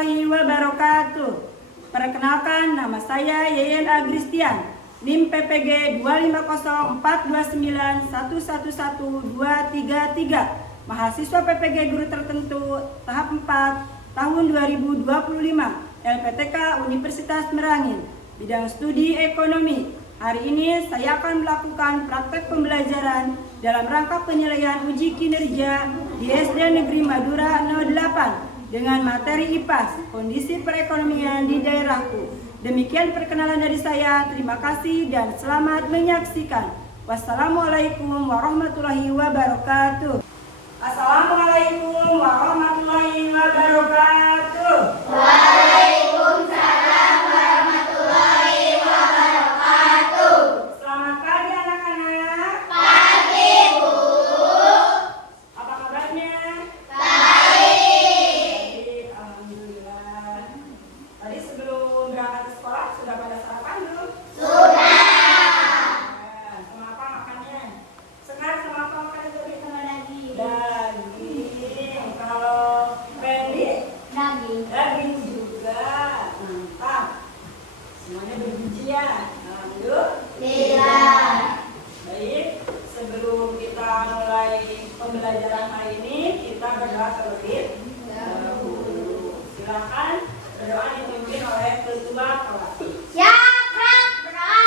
warahmatullahi wabarakatuh. Perkenalkan, nama saya Yeyen Agristian, NIM PPG 2504291111233, mahasiswa PPG guru tertentu tahap 4 tahun 2025, LPTK Universitas Merangin, bidang studi ekonomi. Hari ini saya akan melakukan praktek pembelajaran dalam rangka penilaian uji kinerja di SD Negeri Madura 08 dengan materi IPAS, kondisi perekonomian di daerahku. Demikian perkenalan dari saya. Terima kasih dan selamat menyaksikan. Wassalamualaikum warahmatullahi wabarakatuh. Assalamualaikum warahmatullahi wabarakatuh. Waalaikumsalam warahmatullahi wabarakatuh. Selamat pagi anak-anak. Pagi, Bu. Apa kabarnya? Baik. Alhamdulillah. Tadi sebelum berangkat ke sekolah sudah pada sarapan belum? Sudah. Sama apa makannya? Sekarang sama apa makannya tadi? Sama daging. Daging. Kalau Fendi? Daging. Daging juga. Mantap. Semuanya bergizi ya. Tidak. Baik, sebelum kita mulai pembelajaran hari ini, kita berdoa terlebih dahulu. Silakan berdoa dipimpin oleh ketua kelas. Siap, berdoa.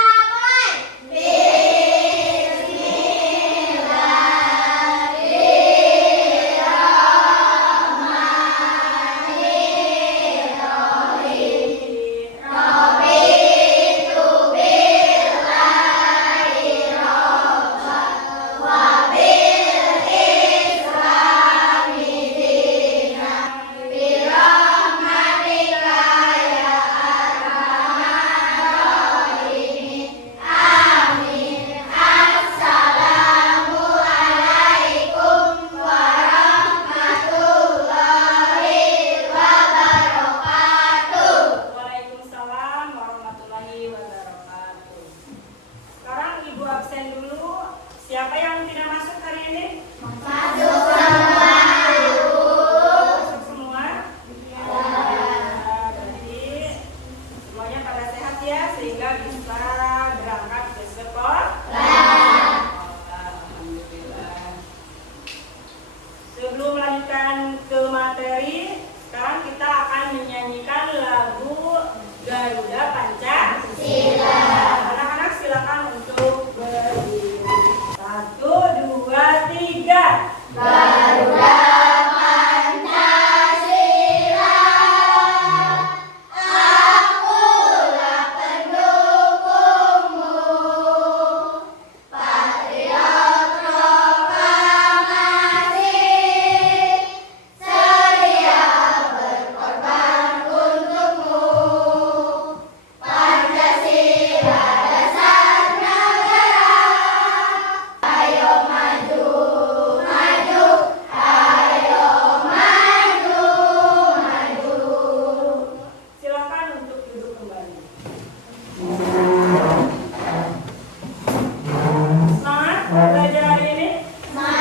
Waalaikumsalam warahmatullahi wabarakatuh. Sekarang Ibu absen dulu. Siapa yang tidak masuk hari ini? Masuk semua. Masuk semua? Berarti semuanya pada sehat ya, sehingga bisa berangkat ke sekolah. Alhamdulillah. Sebelum melanjutkan ke materi, sekarang kita akan menyanyikan lagu Garuda Pancasila. Anak-anak silakan untuk berdiri. 1, 2, 3. Garuda Pancasila, akulah pendukungmu, patriot proklamasi, sedia berkorban untukmu. Pancasila dasar negara, ayo maju, maju, ayo maju, maju. Silakan untuk duduk kembali. Semangat belajar hari ini. Nah,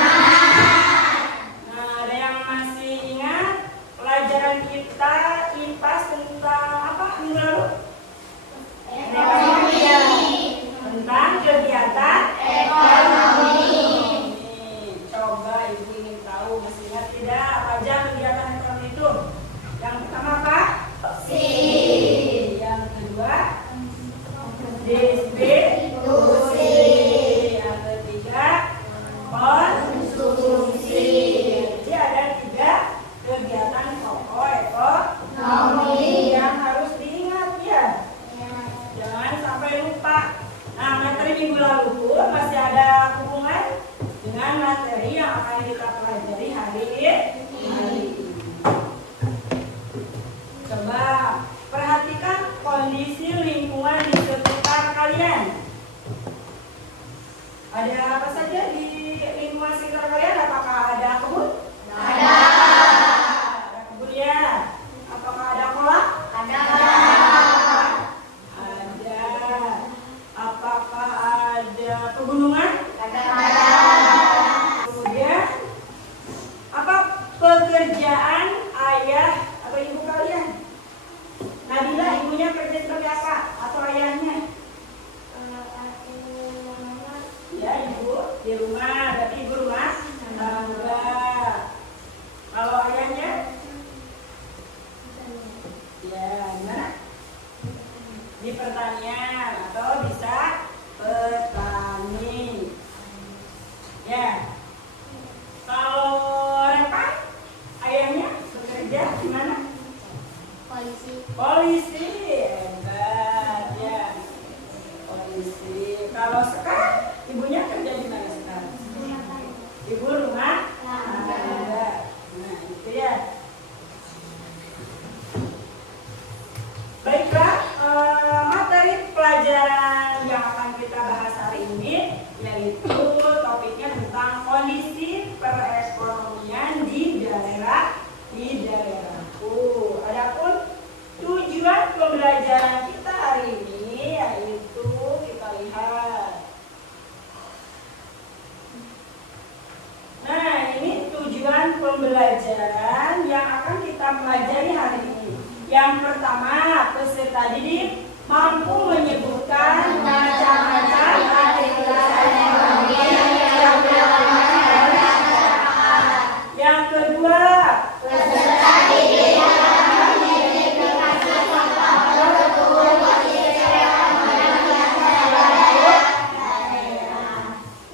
ada yang masih ingat pelajaran kita IPAS tentang apa minggu lalu? Ekonomi. Tentang kegiatan Ekonomi. Coba Ibu ingin tahu, masih ingat tidak apa aja kegiatan ekonomi itu? Yang pertama apa? Yang kedua distribusi. Yang ketiga konsumsi. Jadi ada 3 kegiatan pokok ekonomi yang harus diingat ya. Jangan sampai lupa. Nah, materi minggu lalu pun masih ada hubungan dengan materi yang akan kita pelajari hari ini. Coba perhatikan kondisi lingkungan di sekitar kalian. Ada apa saja di lingkungan sekitar kalian? Apakah ada kebun? Ada. Ada kebun ya. Apakah ada kolam? Ada. Ada. Apakah ada pegunungan? Ada. Kemudian apa pekerjaan ayah atau ibu kalian? kondisi. Kalau sekarang ibunya kerja di mana sekarang? Ibu rumah tangga. Nah, itu ya. Baiklah, materi pelajaran yang akan kita bahas hari ini yaitu topiknya tentang kondisi perekonomian di daerahku. Adapun tujuan pembelajaran kita hari ini yaitu kita lihat. Nah, ini tujuan pembelajaran yang akan kita pelajari hari ini. Yang pertama, peserta didik mampu menyebutkan macam-macam aktivitas ekonomi yang dilakukan oleh masyarakat. Yang kedua, peserta didik dapat mengidentifikasi faktor kondisi ekonomi masyarakat.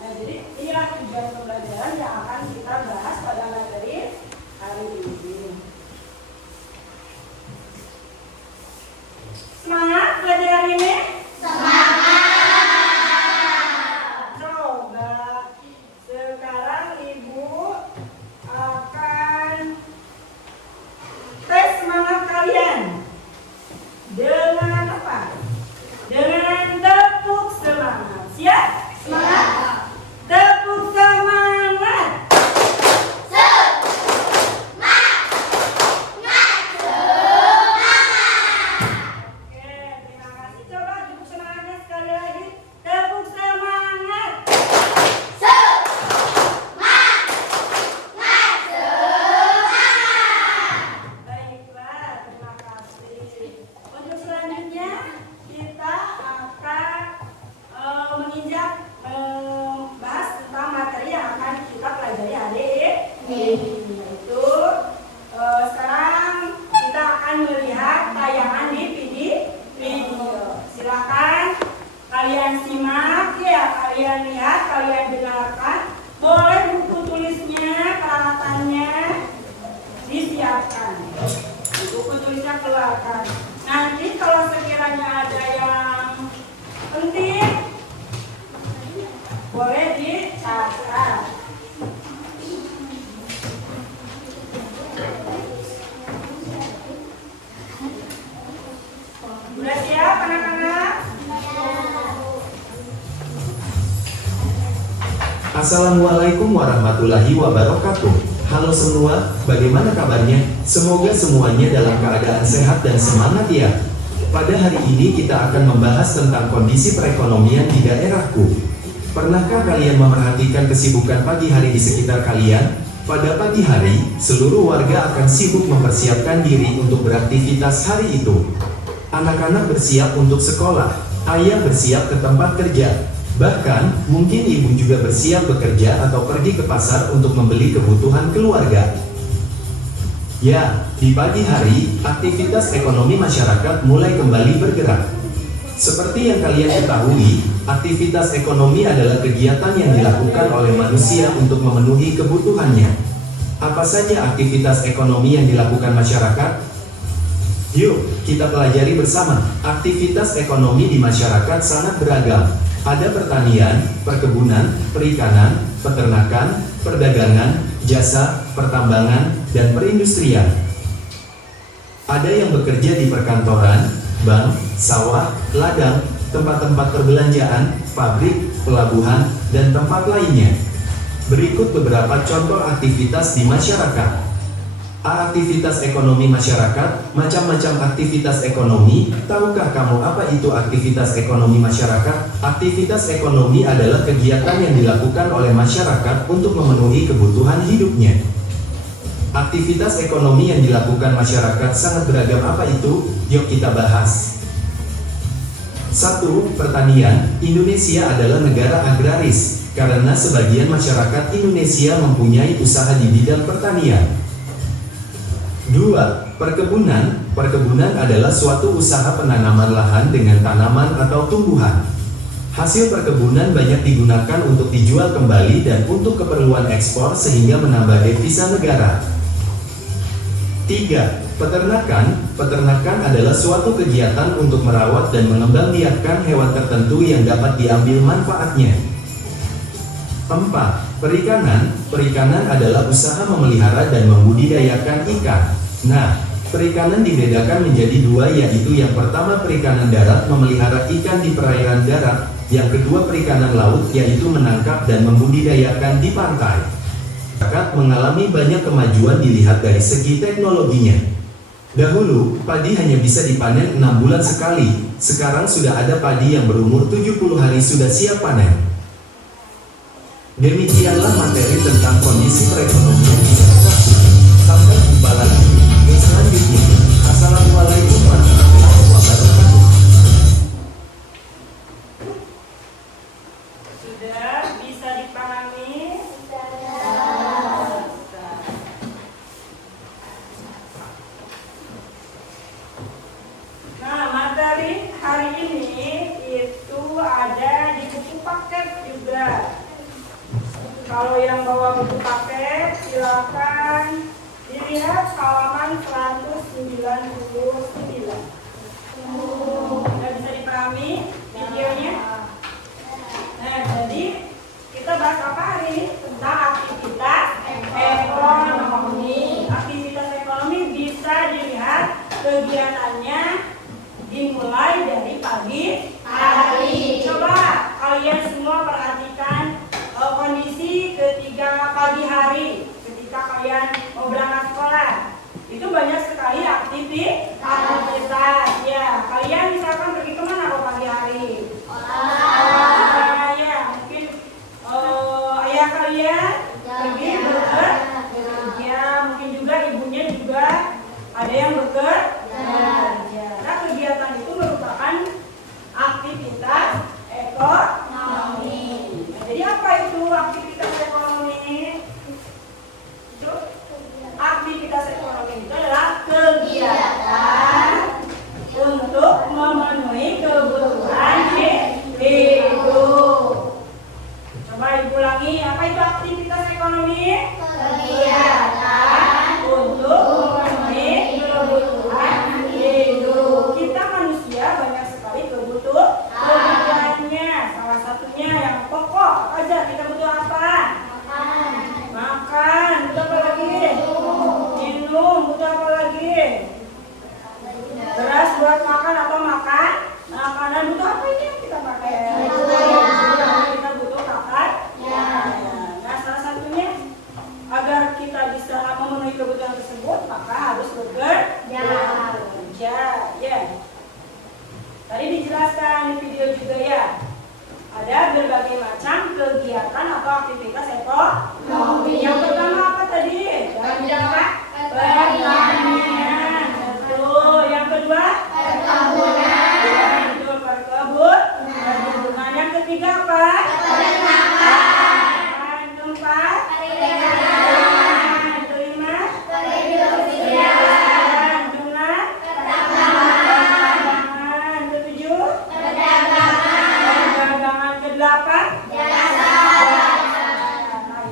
Nah, jadi inilah tujuan pembelajaran yang akan kita bahas pada materi hari ini. Semangat belajar hari ini? Semangat! Coba sekarang Ibu akan tes semangat kalian. Dengan apa? Dengan tepuk semangat. Siap? Semangat! Tepuk semangat! Sekarang kita akan melihat tayangan di video. Silakan kalian simak ya, kalian lihat, kalian dengarkan. Boleh buku tulisnya, peralatannya disiapkan. Buku tulisnya keluarkan. Nanti kalau sekiranya ada yang penting, boleh dicatat. Udah siap anak-anak? Assalamualaikum warahmatullahi wabarakatuh. Halo semua, bagaimana kabarnya? Semoga semuanya dalam keadaan sehat dan semangat ya. Pada hari ini kita akan membahas tentang kondisi perekonomian di daerahku. Pernahkah kalian memerhatikan kesibukan pagi hari di sekitar kalian? Pada pagi hari, seluruh warga akan sibuk mempersiapkan diri untuk beraktivitas hari itu. Anak-anak bersiap untuk sekolah, ayah bersiap ke tempat kerja. Bahkan, mungkin ibu juga bersiap bekerja atau pergi ke pasar untuk membeli kebutuhan keluarga. Ya, di pagi hari, aktivitas ekonomi masyarakat mulai kembali bergerak. Seperti yang kalian ketahui, aktivitas ekonomi adalah kegiatan yang dilakukan oleh manusia untuk memenuhi kebutuhannya. Apa saja aktivitas ekonomi yang dilakukan masyarakat? Yuk, kita pelajari bersama. Aktivitas ekonomi di masyarakat sangat beragam. Ada pertanian, perkebunan, perikanan, peternakan, perdagangan, jasa, pertambangan, dan perindustrian. Ada yang bekerja di perkantoran, bank, sawah, ladang, tempat-tempat perbelanjaan, pabrik, pelabuhan, dan tempat lainnya. Berikut beberapa contoh aktivitas di masyarakat. Aktivitas ekonomi masyarakat, macam-macam aktivitas ekonomi. Tahukah kamu apa itu aktivitas ekonomi masyarakat? Aktivitas ekonomi adalah kegiatan yang dilakukan oleh masyarakat untuk memenuhi kebutuhan hidupnya. Aktivitas ekonomi yang dilakukan masyarakat sangat beragam. Apa itu? Yuk kita bahas. 1. Pertanian. Indonesia adalah negara agraris, karena sebagian masyarakat Indonesia mempunyai usaha di bidang pertanian. 2. Perkebunan. Perkebunan adalah suatu usaha penanaman lahan dengan tanaman atau tumbuhan. Hasil perkebunan banyak digunakan untuk dijual kembali dan untuk keperluan ekspor sehingga menambah devisa negara. 3. Peternakan. Peternakan adalah suatu kegiatan untuk merawat dan mengembangbiakkan hewan tertentu yang dapat diambil manfaatnya. 4. Perikanan. Perikanan adalah usaha memelihara dan membudidayakan ikan. Nah, perikanan dibedakan menjadi dua, yaitu yang pertama perikanan darat, memelihara ikan di perairan darat. Yang kedua perikanan laut, yaitu menangkap dan membudidayakan di pantai. Masyarakat mengalami banyak kemajuan dilihat dari segi teknologinya. Dahulu, padi hanya bisa dipanen 6 bulan sekali. Sekarang sudah ada padi yang berumur 70 hari sudah siap panen. Demikianlah materi tentang kondisi perekonomian di daerah. Sampai jumpa lagi di video selanjutnya. Assalamualaikum warahmatullahi wabarakatuh. Sudah bisa dipahami? Nah, materi hari ini itu ada di buku paket juga. Kalau yang bawa buku paket, silakan dilihat halaman 199. Sudah bisa dipahami videonya? Nah, jadi kita bahas apa hari ini? Tentang aktivitas ekonomi. Aktivitas ekonomi bisa dilihat kegiatannya dimulai dari pagi hari. Coba kalian semua perhatikan kondisi ketika pagi hari, ketika kalian mau berangkat sekolah. Itu banyak sekali aktivitas. Ya, kalian misalkan pergi kemana kalau pagi hari? Ya, mungkin ayah kalian pergi bekerja, mungkin juga ibunya juga ada yang bekerja. Nah, kegiatan itu merupakan aktivitas ekonomi. Nah, jadi apa itu aktivitas ekonomi? Itu aktivitas ekonomi itu adalah kegiatan untuk memenuhi kebutuhan hidup. Coba ibu ulangi, apa itu aktivitas ekonomi? Kegiatan untuk memenuhi kebutuhan hidup. Kita manusia banyak sekali kebutuhannya. Salah satunya yang pokok aja, kita butuh apa? Makan. Butuh apa lagi? Minum. Butuh apa lagi? Beras buat makan atau makan? Makanan. Butuh apa ini yang kita pakai? Kita butuh makan. Nah, salah satunya agar kita bisa memenuhi kebutuhan tersebut, maka harus bekerja. Ya. Tadi dijelaskan di video juga ya. Ada berbagai macam kegiatan atau aktivitas ekonomi. Yang pertama apa tadi? Pertanian. Betul. Yang kedua? Perkebunan. Betul, perkebunan. Yang ketiga apa? Peternakan. Keempat? Yang kelima? Perindustrian. Keenam? Pertambangan. Ketujuh? Perdagangan. Kedelapan? Nah,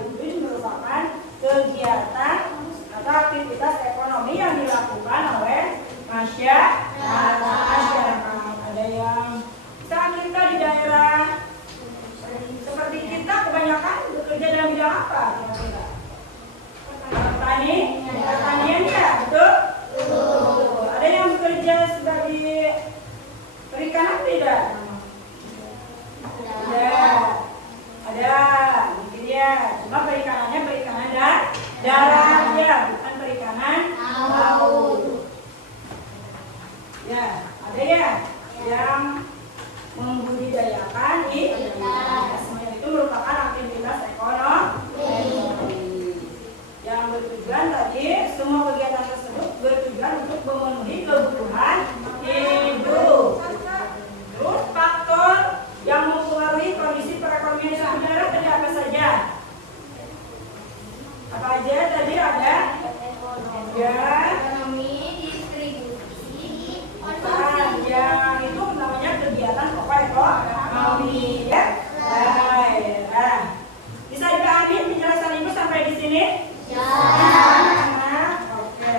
itu merupakan kegiatan atau aktivitas ekonomi yang dilakukan oleh masyarakat. Ada yang misalkan kita di daerah seperti kita kebanyakan bekerja dalam bidang apa? Pertanian ya, betul? Ada yang bekerja sebagai perikanan tidak? Ada, mungkin ya. Cuma perikanannya perikanan darat ya, bukan perikanan laut. Ya, ada ya yang membudidayakan ikan. Semuanya itu merupakan aktivitas ekonomi. Yang bertujuan tadi, semua kegiatan tersebut bertujuan untuk memenuhi kebutuhan hidup. Terus faktor yang mempengaruhi kondisi perekonomian suatu daerah tadi apa saja? Apa aja tadi ada? Ekonomi, distribusi, Yang itu namanya kegiatan pokok ekonomi ya. Daerah. Bisa dipahami penjelasan Ibu sampai di sini? ya. Oke.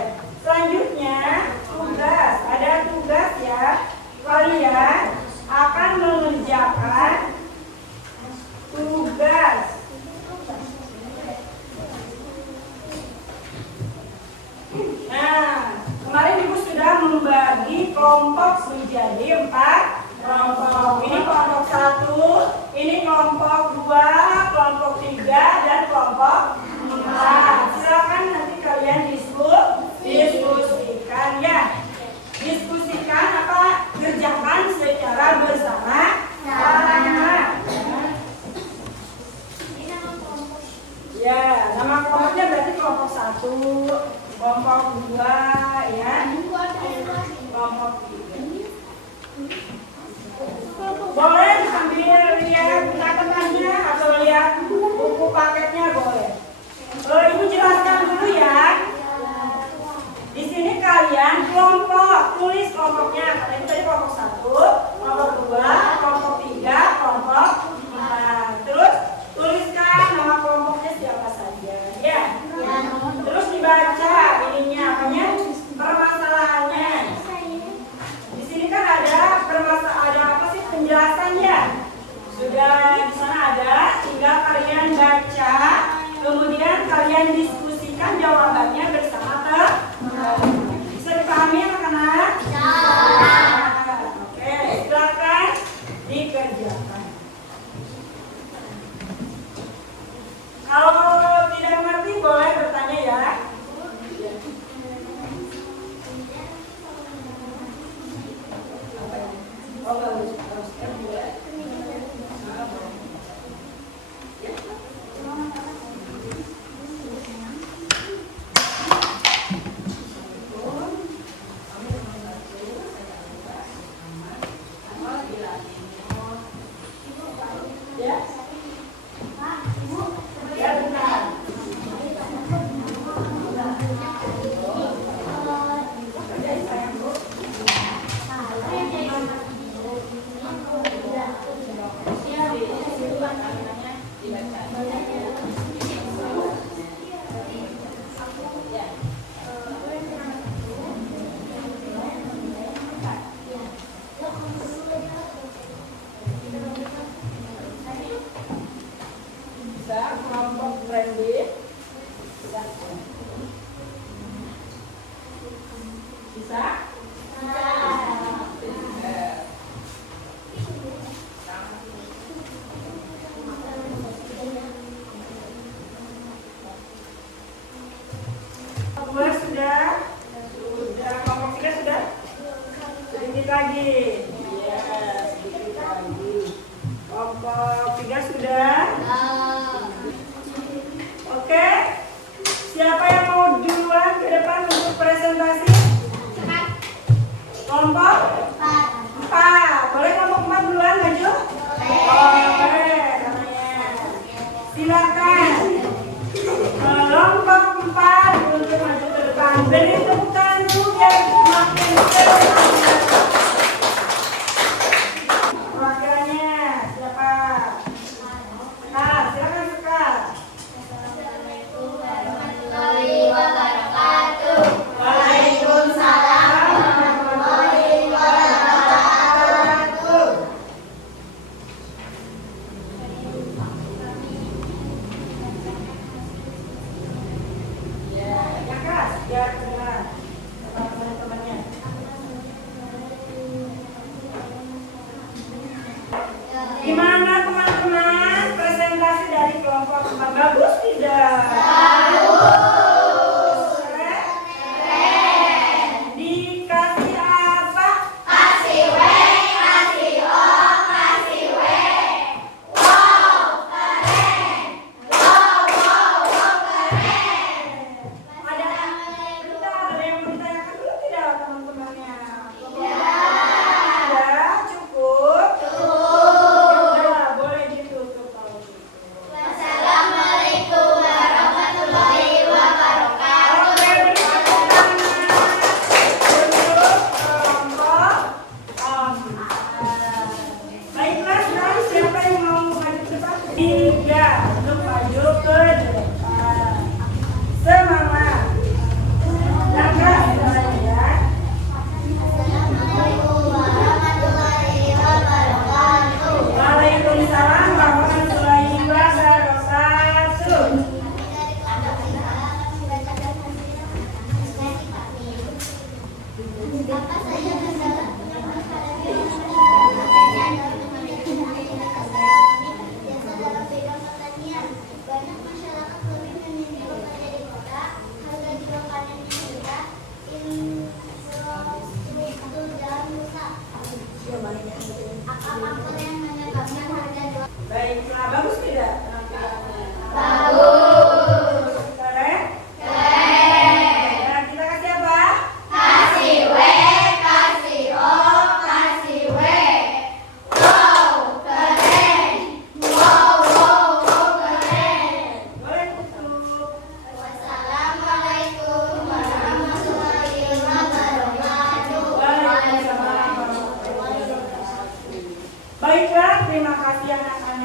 paketnya boleh. Ibu jelaskan dulu ya. Di sini kalian kelompok, tulis kelompoknya. Karena itu tadi kelompok 1, kelompok 2, kelompok 3, kelompok 4. Terus tuliskan nama kelompoknya siapa saja, ya. Terus dibaca ininya apanya? Permasalahannya. Di sini kan ada ada apa sih penjelasannya? Sudah di sana ada, tinggal kalian baca, kemudian kalian diskusikan jawabannya bersama teman. Bisa dipahami anak-anak? Oke, silakan dikerjakan. Kalau tidak mengerti boleh bertanya ya. Oh, bagus. Kelompok branding bisa? Dua sudah, kelompok 3 sudah, sedikit lagi, ya sedikit lagi. Kelompok 3 sudah. Oke, siapa yang mau duluan ke depan untuk presentasi? Kelompok 4. Boleh kelompok 4 duluan maju? Oke, silakan. Kelompok 4 untuk maju ke depan. Beri tepuk tangan dulu biar semakin semangat. Perwakilannya siapa? Nah, silakan Sekar. Waalaikumsalam warahmatullahi wabarakatuh. Ya, keras biar kedengaran teman-temannya. Gimana teman-teman presentasi dari kelompok 4? Bagus tidak? Dikasih apa? Kasih W, kasih O, kasih W. Wow, keren. Wow, wow, wow, keren. Ada yang mau ditanyakan dulu tidak teman-temannya? Ya, cukup. Ya, boleh ditutup kalau gitu. Wassalamualaikum warahmatullahi wabarakatuh. Oke, beri tepuk tangan untuk kelompok 4. Baiklah, sekarang siapa yang mau maju ke depan? 3 untuk maju ke depan. Semangat. Langkah ya. Assalamualaikum warahmatullahi wabarakatuh. Waalaikumsalam warahmatullahi wabarakatuh. Apa saja masalah jasa dalam bidang pertanian? Banyak masyarakat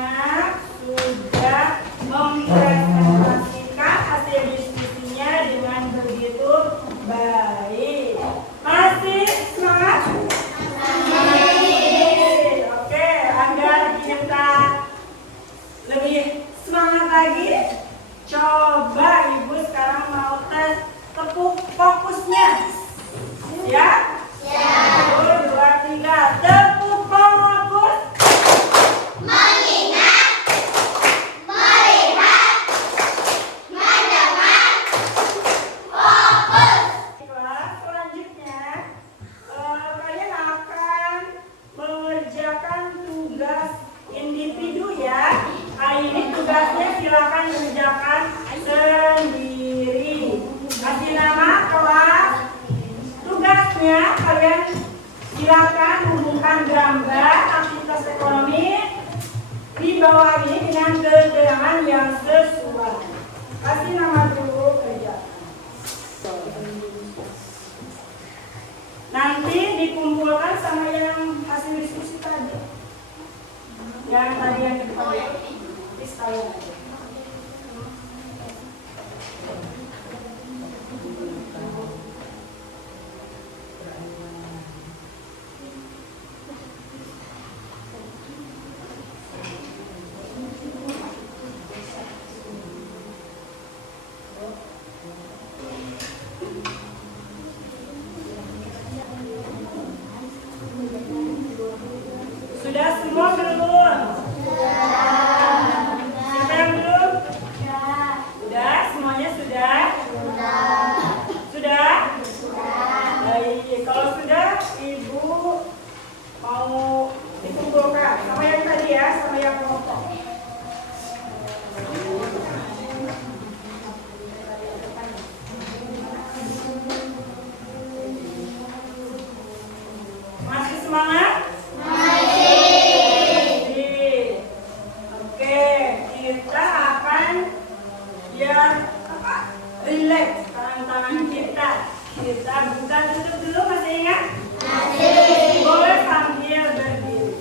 semuanya sudah mempresentasikan hasil diskusinya dengan begitu baik. Masih semangat? Oke, agar kita lebih semangat lagi, coba Ibu sekarang mau tes tepuk fokusnya. Siap? Siap. 1, 2, 3, tepuk fokus. Mengingat, melihat, mendengar, fokus. Kelas selanjutnya, kalian akan mengerjakan tugas individu ya. Hari ini tugasnya silakan mengerjakan sendiri. Kasih nama kelas. Tugasnya kalian silakan hubungkan gambar aktivitas ekonomi di bawah ini dengan keterangan yang sesuai. Kasih nama dulu kerja. Nanti dikumpulkan sama yang hasil diskusi tadi. Yang tadi yang kita pakai. Di sekalian aja. Sudah semua belum? Siapa yang belum? Sudah, semuanya sudah? Sudah? Baik, kalau sudah Ibu mau dikumpulkan sama yang tadi ya, sama yang potong. Masih semangat? Oke, kita akan biar relax tangan-tangan kita. Kita buka tutup dulu, masih ingat? Masih. Boleh sambil berdiri.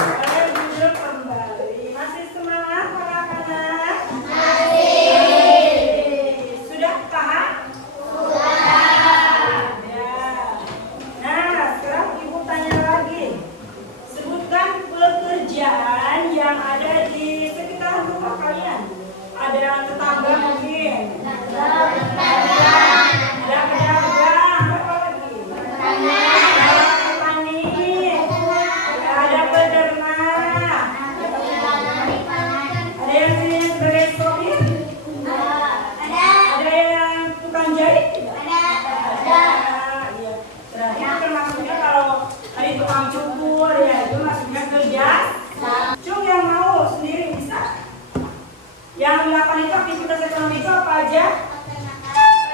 Boleh duduk kembali. Masih semangat anak-anak? Sudah paham? Ya. Nah, sekarang Ibu tanya lagi. Sebutkan pekerjaan yang ada di sekitar rumah kalian. Ada tetangga mungkin. Ada pedagang. Apa lagi? Ada petani. Ada peternak. Ada yang kerja sebagai sopir. Ada yang tukang jahit tidak? Ada. Iya. Terakhir kan maksudnya kalau tadi tukang cukur ya itu maksudnya kerja. Cung yang mau sendiri bisa. Yang dilakukan itu aktivitas ekonomi itu apa aja?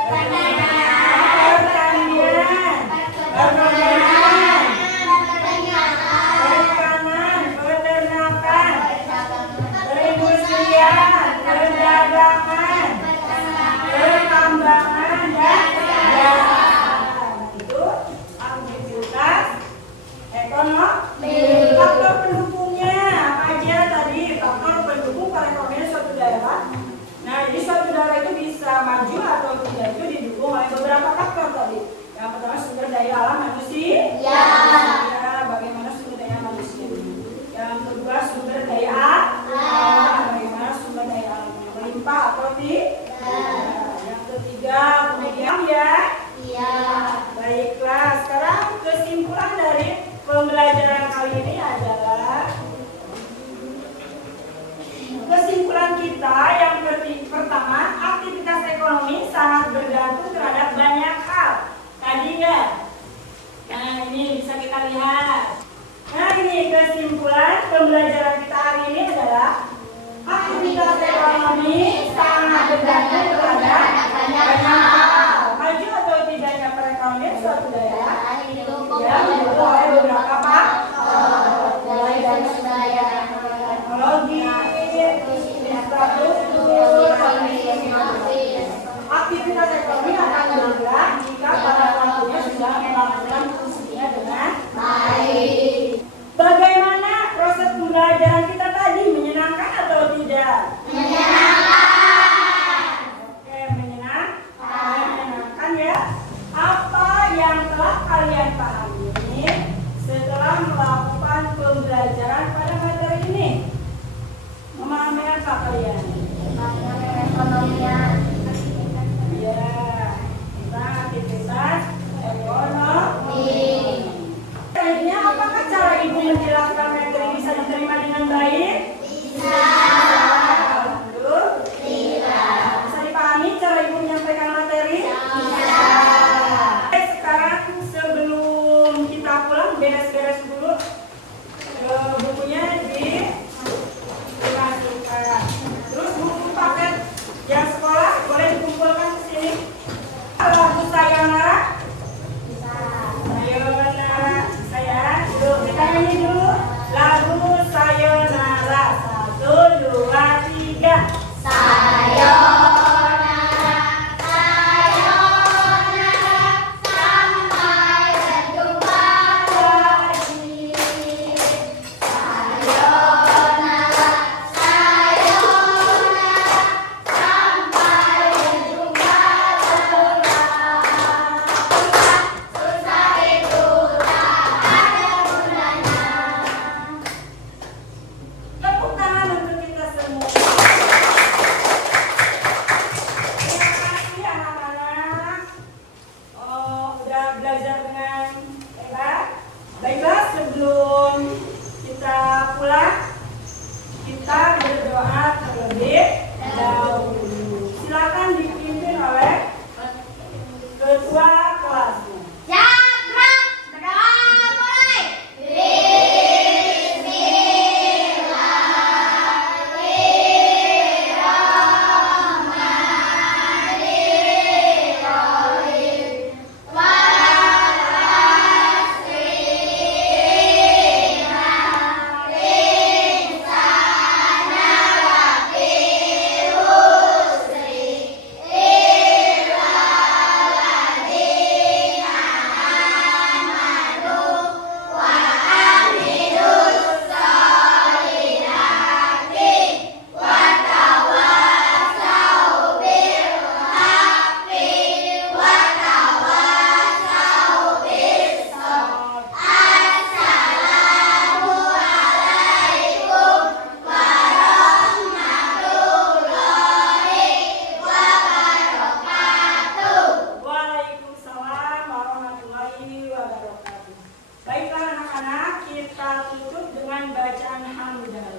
Pertanian, perkebunan, perikanan, peternakan, perindustrian, perdagangan, pertambangan, dan itu aktivitas ekonomi. Faktor pendukungnya apa aja tadi? Faktor pendukung perekonomian suatu daerah. Nah, jadi suatu daerah itu bisa maju atau tidak itu didukung oleh beberapa faktor tadi. Yang pertama sumber daya alam manusia. Ya, bagaimana sumber daya manusia. Yang kedua sumber daya alam. Bagaimana sumber daya alam yang melimpah atau tidak. Yang ketiga kemudian ya. Baiklah, sekarang kesimpulan dari pembelajaran kali ini adalah kesimpulan kita yang pertama, aktivitas ekonomi sangat bergantung terhadap banyak hal. Tadi ya. Nah, ini bisa kita lihat. Nah, ini kesimpulan pembelajaran kita hari ini adalah aktivitas ekonomi sangat bergantung terhadap banyak hal. Maju atau tidaknya perekonomian suatu daerah ya, didukung oleh beberapa faktor. Mulai pembelajaran kita tadi menyenangkan atau tidak? Oke, menyenangkan ya. Apa yang telah kalian pahami setelah melakukan pembelajaran pada materi ini? Memahami apa kalian? Ya, tentang aktivitas ekonomi. Akhirnya, apakah cara ibu menjelaskan materi bisa diterima dengan baik? Bisa. Bisa dipahami cara ibu menyampaikan materi? Bisa. Oke, sekarang sebelum kita pulang, beres-beres dulu. Bukunya dimasukkan. Terus buku paket yang sekolah boleh dikumpulkan ke sini. Lagu Sayonara? Sayonara, bisa ya? Yuk, kita nyanyi dulu. Lagu Sayonara. 1, 2, 3. Tepuk tangan untuk kita semua. Terima kasih anak-anak. Udah belajar dengan hebat. Baiklah, sebelum kita pulang, kita berdoa terlebih dahulu. Silakan dipimpin oleh ketua kelasnya. Waalaikumsalam warahmatullahi wabarakatuh. Baiklah anak-anak, kita tutup dengan bacaan hamdalah.